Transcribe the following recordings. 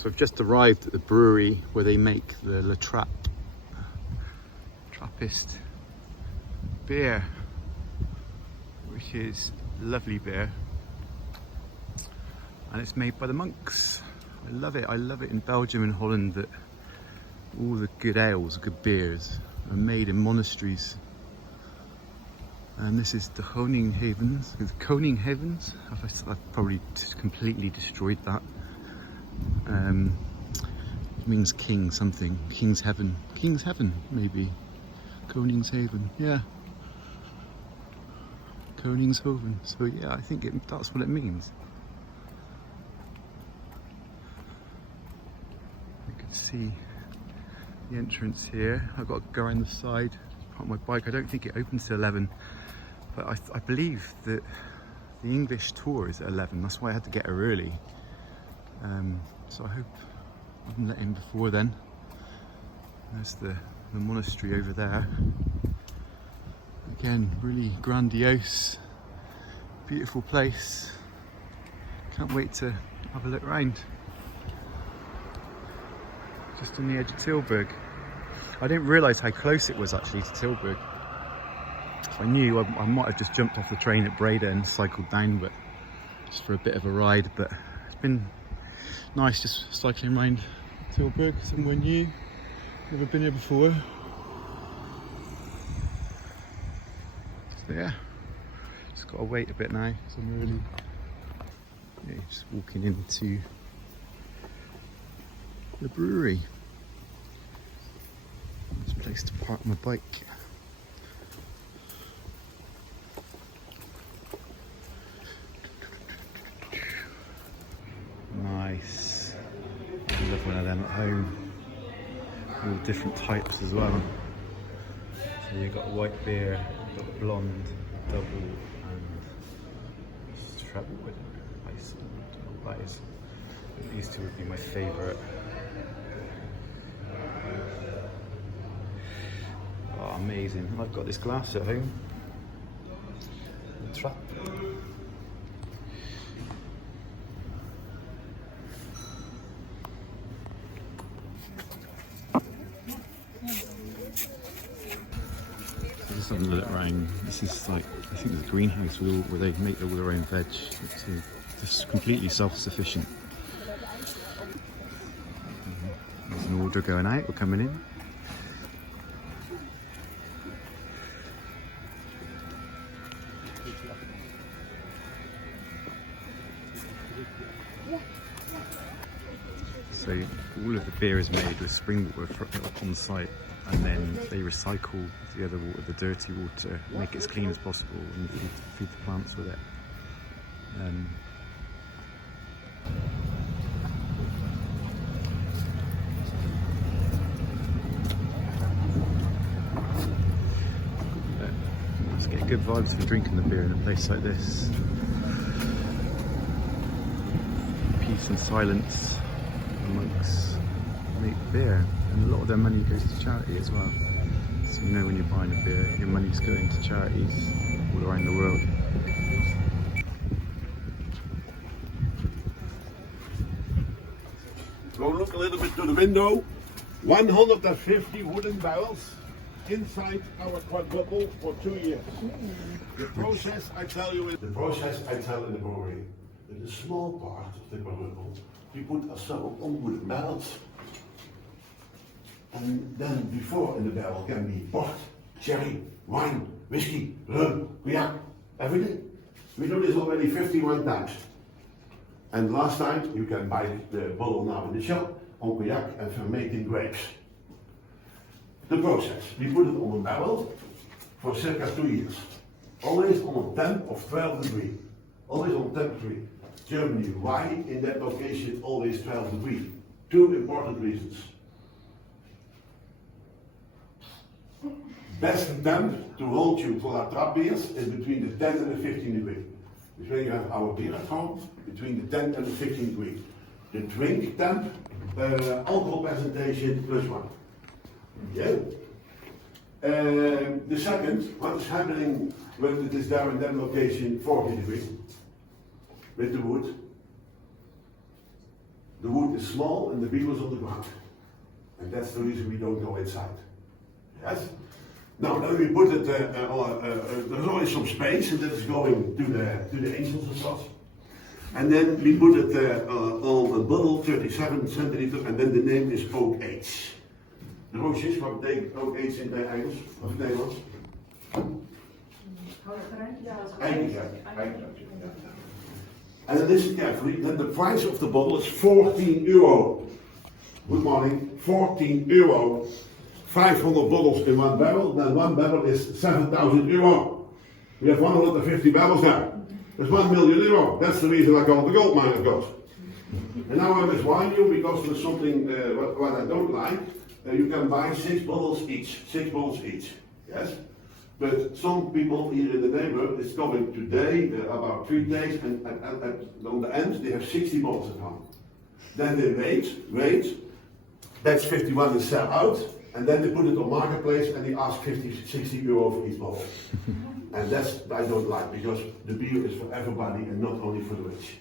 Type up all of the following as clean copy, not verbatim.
So I've just arrived at the brewery where they make the Trappe, Trappist beer, which is lovely beer, and it's made by the monks. I love it. I love it in Belgium and Holland that all the good ales, good beers are made in monasteries. And this is the Koningshoevens. I've probably completely destroyed that. It means king something. King's heaven. King's heaven, maybe. Koningshoeven, yeah. Koningshoeven. So yeah, I think that's what it means. You can see the entrance here. I've got to go around the side, park my bike. I don't think it opens till 11, but I believe that the English tour is at 11. That's why I had to get her early. So I hope I can let in before then. There's the monastery over there. Again, really grandiose, beautiful place. Can't wait to have a look around. Just on the edge of Tilburg. I didn't realise how close it was actually to Tilburg. If I knew, I might have just jumped off the train at Breda and cycled down, but just for a bit of a ride. But it's been nice just cycling around Tilburg, somewhere new. Never been here before. So yeah, just gotta wait a bit now. So I'm really just walking into the brewery. Nice place to park my bike. Nice. I love one of them at home. All different types as well. So you've got white beer, you've got blonde, double, and Trappe with ice. I don't know what that is. But these two would be my favourite. Oh, amazing. I've got this glass at home. Trappe. Just having a look around. This is like, I think it's a greenhouse where they make all their own veg. It's just completely self-sufficient. There's an order going out or coming in. So all of the beer is made with spring water on site, and then they recycle the other water, the dirty water, make it as clean as possible, and feed the plants with it. Just get good vibes for drinking the beer in a place like this. Peace and silence. The monks make beer, and a lot of their money goes to charity as well. So you know when you're buying a beer, your money's going to charities all around the world. Go look a little bit to the window. 150 wooden barrels inside our quadruple for 2 years. The process I tell you in the brewery. In the small part of the quadruple, we put ourselves on wooden barrels. And then before in the barrel can be port, sherry, wine, whiskey, rum, cognac, everything. We do this already 51 times. And last time you can buy the bottle now in the shop on cognac and fermenting grapes. The process, we put it on a barrel for circa 2 years. Always on a temp of 12 degrees. Always on temp 3. Germany, why in that location always 12 degrees? Two important reasons. Best temp to hold you for our Trappe beers is between the 10 and the 15 degrees. Which when you have our beer at home, between the 10 and the 15 degrees. The drink temp, alcohol presentation +1. Yeah. The second, what is happening when it is there in that location 40 degrees with the wood? the wood is small and the beer is on the ground. And that's the reason we don't go inside. Yes? Now, then we put it, there's always some space, and that is going to the angels and such. And then we put it on a bottle, 37 centiliter, and then the name is Oak Age. De roosjes, wat betekent Oak Age in het Engels of het Nederlands? And then listen carefully, then the price of the bottle is 14 euro. Good morning, 14 euro. 500 bottles in one barrel, then one barrel is 7,000 euro. We have 150 barrels there. That's 1 million euro. That's the reason I call it the gold mine, of course. And now I must warn you, because there's something what I don't like. You can buy 6 bottles each. 6 bottles each. Yes? But some people here in the neighborhood is coming today, about 3 days, and on the end they have 60 bottles at home. Then they wait, that's 51 and sell out, and then they put it on marketplace and they ask 50, 60 euro for each bottle. And that's I don't like, because the beer is for everybody and not only for the rich.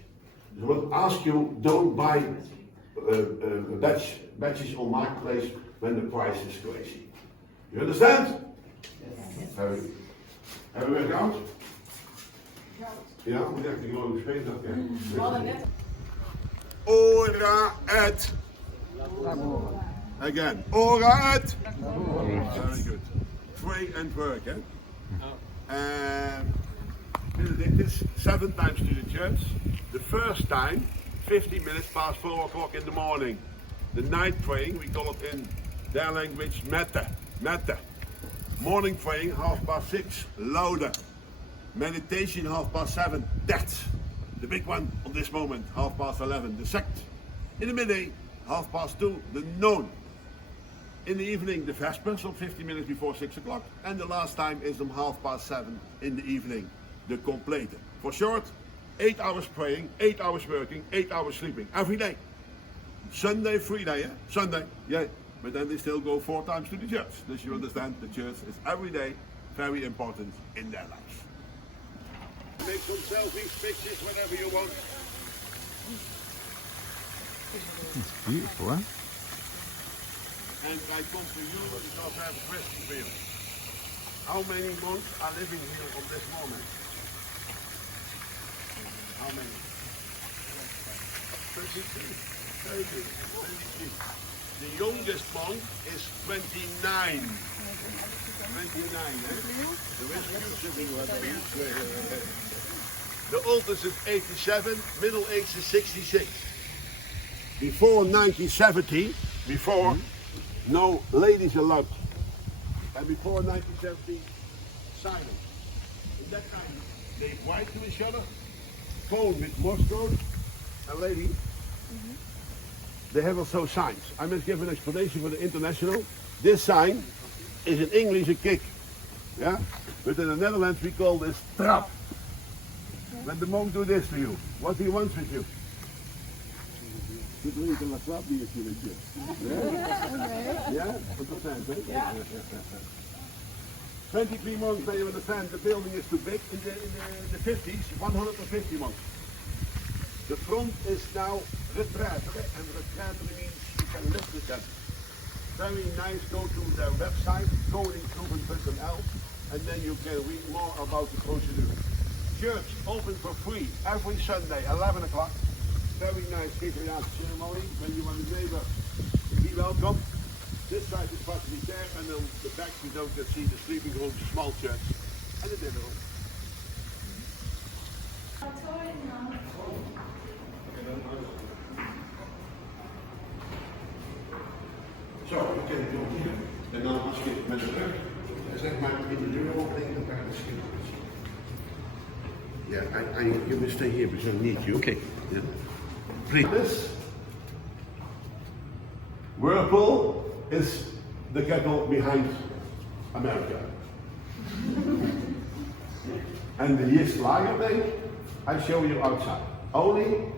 So I would ask you, don't buy batches on marketplace when the price is crazy. You understand? Very good. Hebben we goud? Ja, moet ik gewoon bespreken. Ora et. Again. Ora et. Very good. Pray and work, eh? This is 7 times to the church. The first time, 50 minutes past 4 o'clock in the morning. The night praying, we call it in their language, mette. Morning praying, 6:30, louder. Meditation, 7:30, that's the big one on this moment, 11:30, the sect. In the midday, 2:30, the noon. In the evening, the vesper, so 50 minutes before 6 o'clock. And the last time is 7:30 in the evening, the complete. For short, 8 hours praying, 8 hours working, 8 hours sleeping, every day. Sunday, free day, eh? Sunday, yeah. But then they still go 4 times to the church. Does you understand? The church is every day very important in their lives. Make some selfies, pictures, whatever you want. It's beautiful, huh? And I come to you because I have a question for you. How many monks are living here on this moment? How many? 23. Very good. 23. The youngest monk is 29. 29, eh? The oldest is 87, middle age is 66. Before 1970, no ladies allowed. And before 1970, silent. In that time, they write to each other, phone with Morse code, and lady. They have also signs. I must give an explanation for the international. This sign is in English a kick. Yeah? But in the Netherlands we call this trap. When the monk do this to you, what he wants with you? To drink a trap with you. Yeah? Yeah? Understand, eh? Yeah. 23 monks, now you understand, the building is too big. In the 50s, 150 monks. The front is now retraite, and retraite means you can live with them. Very nice, go to their website, Koningshoeven.nl, and then you can read more about the procedure. Church open for free every Sunday, 11 o'clock. Very nice Cypriot ceremony. When you want a neighbor, be welcome. This side is facilitaire, and on the back you don't get see the sleeping room, small church, and the dinner room. Zo, ik ken het ook hier. En dan als je met de rug, zeg maar in de deur opening, dan kan je misschien. Yeah, you will stay here because I need you. Okay. Yeah. Please. This Whirlpool is the kettle behind America. And the yeast lager tank, I show you outside. Only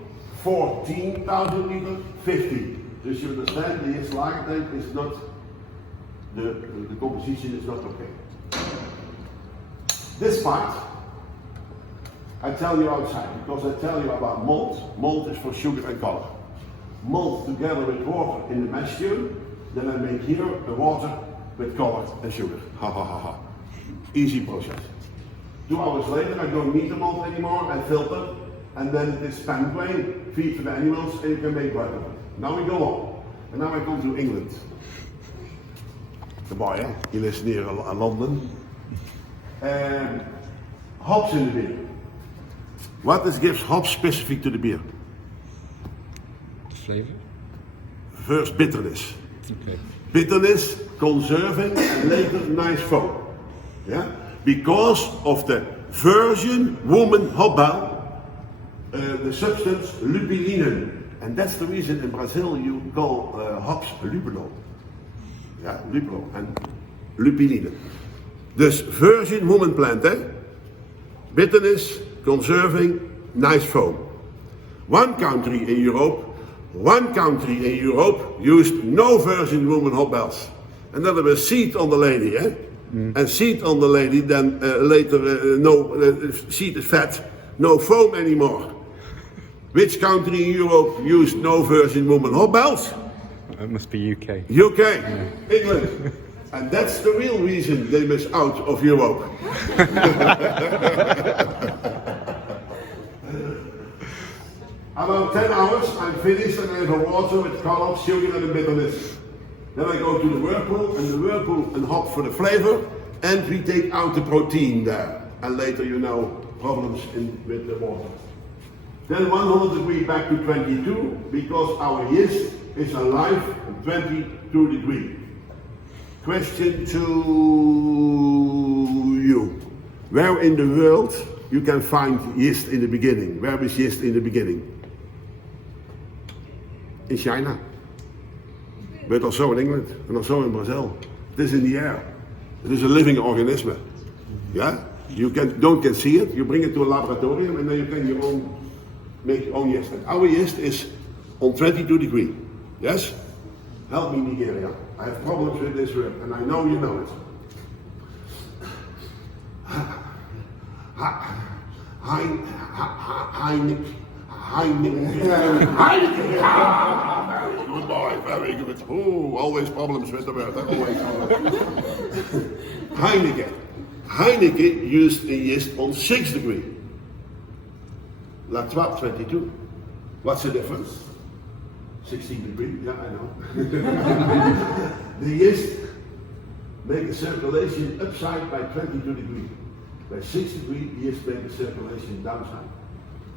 14,000 liters, 50. So you understand the yeast lager tank is not, the composition is not okay. This part, I tell you outside, because I tell you about malt. Malt is for sugar and color. malt together with water in the mash tun. Then I make here a water with color and sugar. Ha ha ha ha. Easy process. 2 hours later I don't need the malt anymore, I filter, and then it is spent grain, feed for the animals, and you can make butter. Now we go on. And now I come to England. The boy, he lives near London. Hops in the beer. What gives hops specific to the beer? Flavor? First, bitterness. Okay. Bitterness, conserving, and later nice foam. Yeah? Because of the virgin woman hopbel, the substance lupulinen. And that's the reason in Brazil you call hops lupulo. Ja, lupulo en lupulinen. Dus virgin woman plant, eh? Bitterness, conserving, nice foam. One country in Europe used no virgin woman hopbels. And then there was seed on the lady, eh? And seed on the lady, then later seed is fat, no foam anymore. Which country in Europe used no virgin woman hopbels? It must be UK. UK, yeah. England. And that's the real reason they miss out of Europe. About 10 hours, I'm finished and I have a water with color, sugar and bitterness. Then I go to the whirlpool and hop for the flavor, and we take out the protein there. And later, you know, problems with the water. Then 100 degrees back to 22, because our yeast is alive at 22 degrees. Question to you. Where in the world you can find yeast in the beginning? Where is yeast in the beginning? In China. But also in England and also in Brazil. It is in the air. It is a living organism. Yeah? You don't see it, you bring it to a laboratorium and then you can make your own yeast. And our yeast is on 22 degrees. Yes? Help me, Nigeria. I have problems with this word and I know you know it. Good boy, very good. Oh, always problems with the word. Always. Heineken used a yeast on 6 degrees. La Trappe 22. What's the difference? 16 degrees, yeah, I know. The yeast make a circulation upside by 22 degrees. By 6 degrees, the yeast make a circulation downside.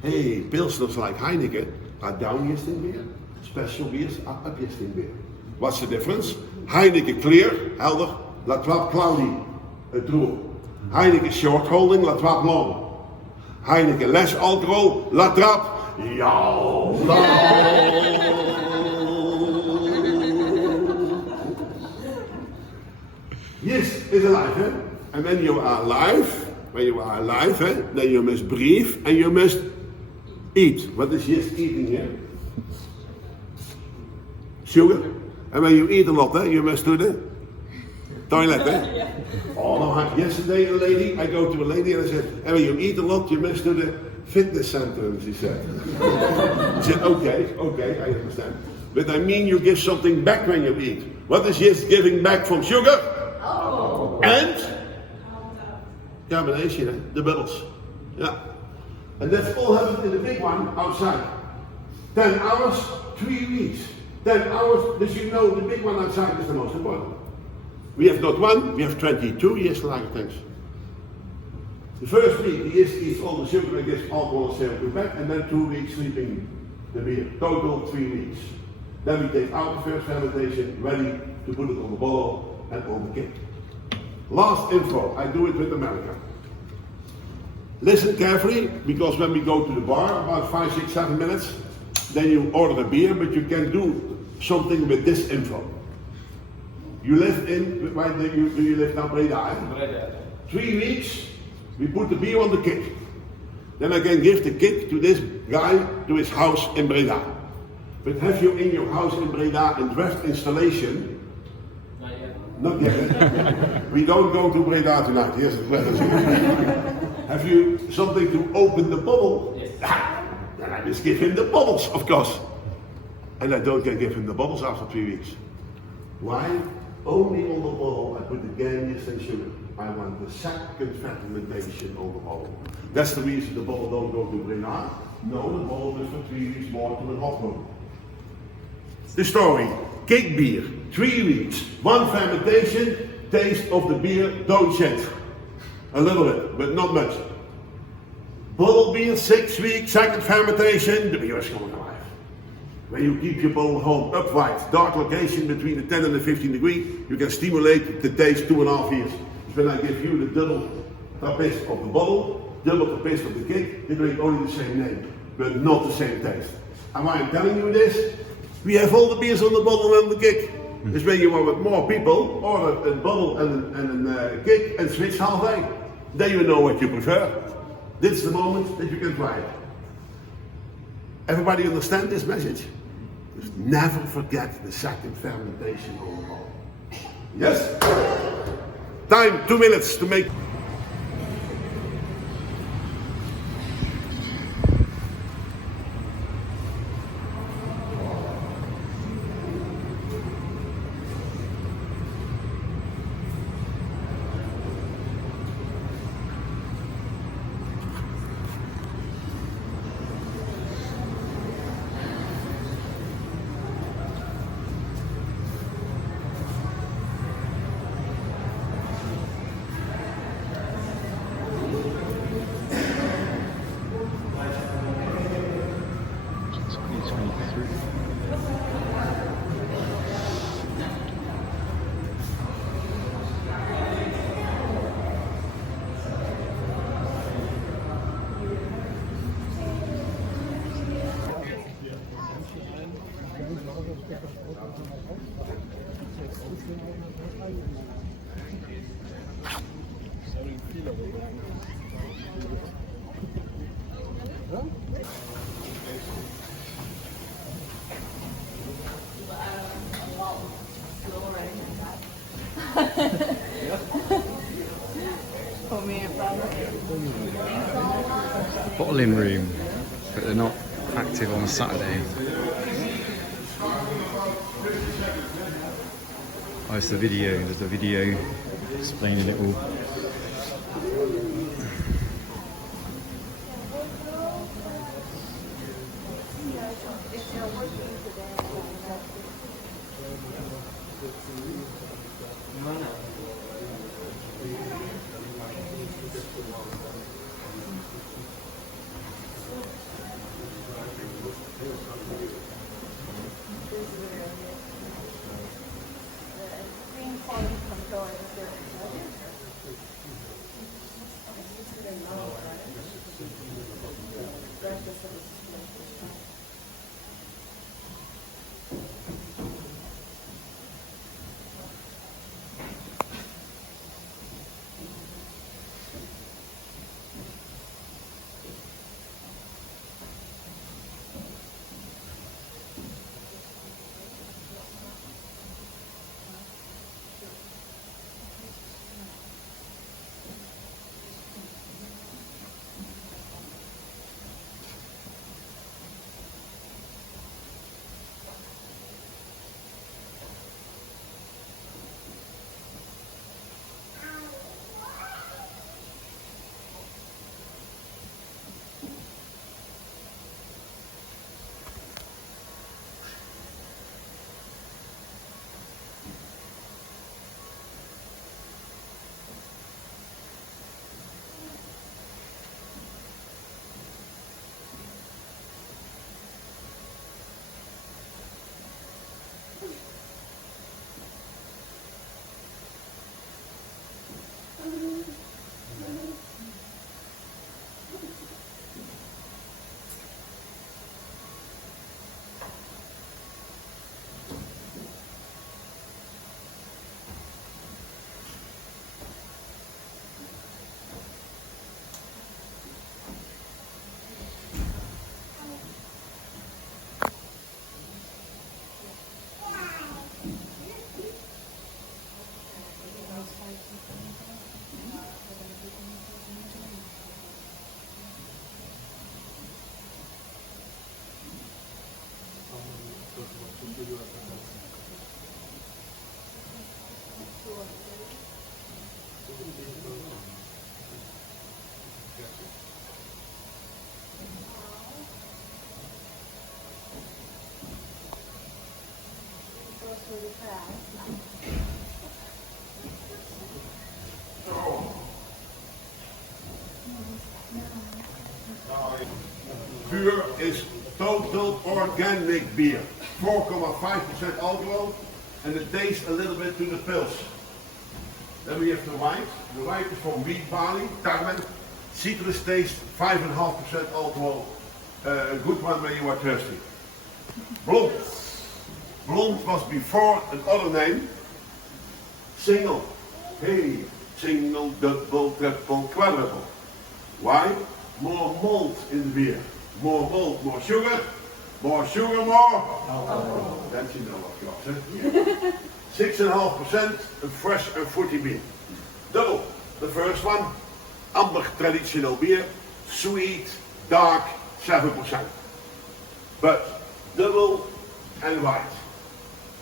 Hey, pilsners like Heineken are down yeast in beer. Special beers are up yeast in beer. What's the difference? Heineken clear, helder, La Trappe cloudy, true. Heineken short holding, La Trappe long. Heineken less alcohol, La Trappe, Yeast is alive, eh? And when you are alive, then you must breathe and you must eat. What is yeast eating here? Sugar. And when you eat a lot, you must do the toilet, eh? Oh, no, yesterday I go to a lady and I said, and when you eat a lot, you must do the fitness center, she said. She said, okay, I understand. But I mean you give something back when you eat. What is yeast giving back from sugar? Oh. And? Carbonation, eh? The bubbles. Yeah. And that's all happened in the big one outside. 10 hours, 3 weeks. 10 hours, but you know the big one outside is the most important. We have not one, we have 22 yeast lager tanks. The first week the yeast eats all the sugar and gives alcohol and CO2 back, and then 2 weeks sleeping the beer. Total 3 weeks. Then we take out the first fermentation, ready to put it on the bottle and on the kit. Last info, I do it with America. Listen carefully, because when we go to the bar, about 5, 6, 7 minutes, then you order a beer, but you can do something with this info. You live in, where do you live now, Breda? Breda. 3 weeks, we put the beer on the kit. Then I can give the kit to this guy to his house in Breda. But have you in your house in Breda a draft installation? Not yet. We don't go to Breda tonight. Here's the question. Have you something to open the bottle? Yes. Then I just give him the bottles, of course. And I don't get given the bottles after 3 weeks. Why? Only on the bottle I put the Ganges and sugar. I want the second fermentation on the bottle. That's the reason the bottle don't go to Brennard. No, the bottle is for 3 weeks more to the hot room. The story, cake beer, 3 weeks, 1 fermentation, taste of the beer, don't change. A little bit, but not much. Bottle beer, 6 weeks, second fermentation, the beer is coming alive. When you keep your bottle home upright, dark location between the 10 and the 15 degree, you can stimulate the taste 2.5 years. When I give you the double Trappist of the bottle, double Trappist of the cake, you drink only the same name, but not the same taste. And why I'm telling you this, we have all the beers on the bottle and the cake. It's when you are with more people, order a bottle and a cake and switch halfway. Then you know what you prefer. This is the moment that you can try it. Everybody understand this message? Just never forget the second fermentation on the bottle. Yes? Time, 2 minutes to make. Bottling room, but they're not active on a Saturday. Oh, it's the video. There's a video explaining it all. Pure is total organic beer. 4.5% alcohol, and it tastes a little bit to the pills. Then we have the white. The white is from wheat barley, tarwe, citrus taste, 5.5% alcohol. A good one when you are thirsty. Blond. Blond was before another name. Single. Hey, single, double, triple, quadruple. Why? More malt in the beer. More malt, more sugar. More sugar, more alcohol. Then you know what you are. 6.5% a fresh and fruity beer. Double, the first one. Amber traditional beer. Sweet, dark, 7%. But double and white.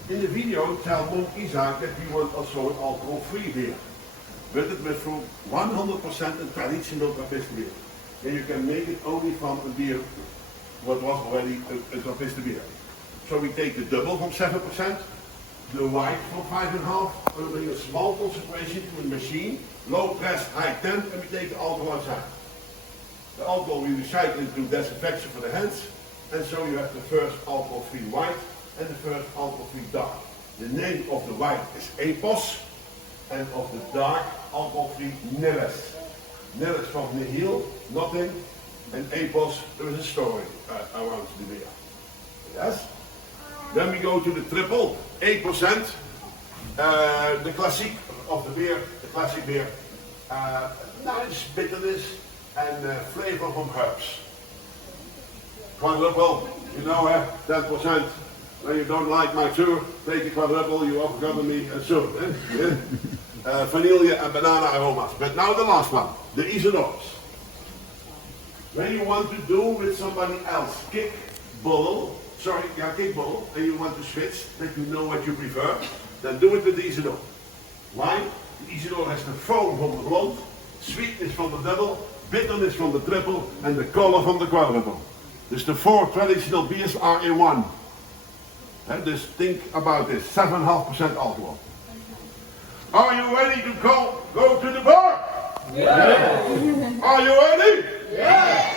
In the video, tell Monk Isaac that we want also an alcohol-free beer. But it was from 100% a traditional Trappist beer. And you can make it only from a beer what was already a Trappist beer. So we take the double from 7%, the white from 5.5%, we bring a small concentration to a machine, low press, high temp, and we take the alcohol outside. The alcohol we recycle into disinfection for the hands, and so you have the first alcohol-free white and the first alcohol-free dark. The name of the white is Epos, and of the dark alcohol-free Neves. Neves from nihil, nothing, and Epos, there is a story around the beer. Yes? Then we go to the triple, 8%, the classic of the beer, the classic beer. Nice bitterness and flavor from herbs. Quadruple, you know, 10%. When you don't like my tour, take a quadruple, you overcome me soon. Vanilla and banana aromas. But now the last one, the Isidores. When you want to do with somebody else, kick bottle, and you want to switch, that you know what you prefer, then do it with the Isidore. Why? The Isidore has the foam from the blonde, sweetness from the double, bitterness from the triple, and the color from the quadruple. Dus the four traditional beers are in one. Just think about this, 7.5% alcohol. Are you ready to go to the bar? Yeah. Are you ready? Yeah.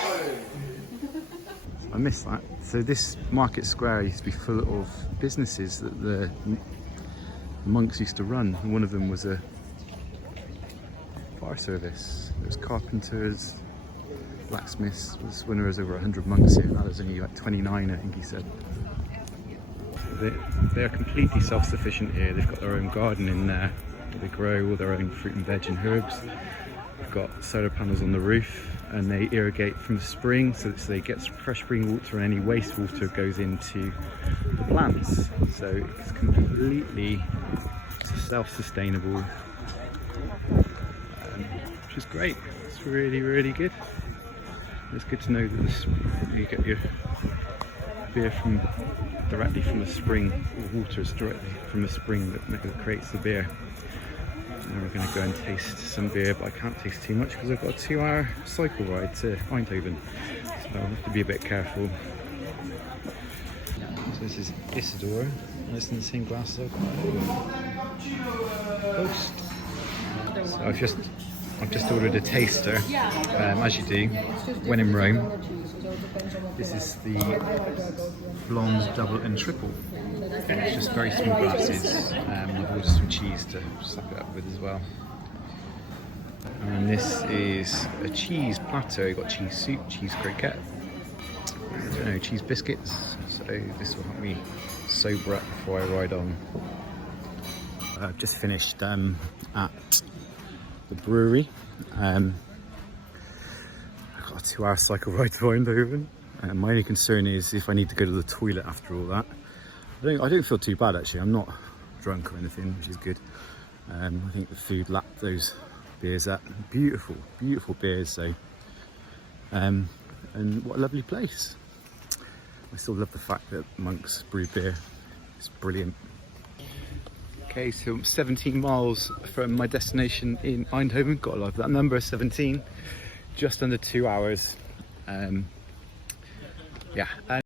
I missed that. So this market square used to be full of businesses that the monks used to run. And one of them was a fire service. There was carpenters, blacksmiths. When there was over 100 monks here, now there's only like 29, I think he said. They're completely self-sufficient here. They've got their own garden in there. They grow all their own fruit and veg and herbs. They've got solar panels on the roof, and they irrigate from the spring, so they get fresh spring water, and any wastewater goes into the plants. So it's completely self-sustainable, which is great. It's really, really good. It's good to know that you get your beer directly from the spring, or water is directly from the spring that creates the beer. And we're going to go and taste some beer, but I can't taste too much because I've got a 2-hour cycle ride to Eindhoven, so I'll have to be a bit careful. So this is Isidore, and it's in the same glass as I've got. Post. So I've just ordered a taster, as you do when in Rome. This is the blonde, double and triple. And it's just very small glasses. I've ordered some cheese to suck it up with as well. And this is a cheese platter. You've got cheese soup, cheese croquette, cheese biscuits. So this will help me sober up before I ride on. I've just finished at the brewery. I've got a 2-hour cycle ride to Eindhoven. My only concern is if I need to go to the toilet after all that. I don't feel too bad actually. I'm not drunk or anything, which is good. I think the food lapped those beers up. Beautiful, beautiful beers. So, and what a lovely place. I still love the fact that monks brew beer. It's brilliant. Okay, so I'm 17 miles from my destination in Eindhoven. Gotta love that number, 17. Just under 2 hours. Yeah.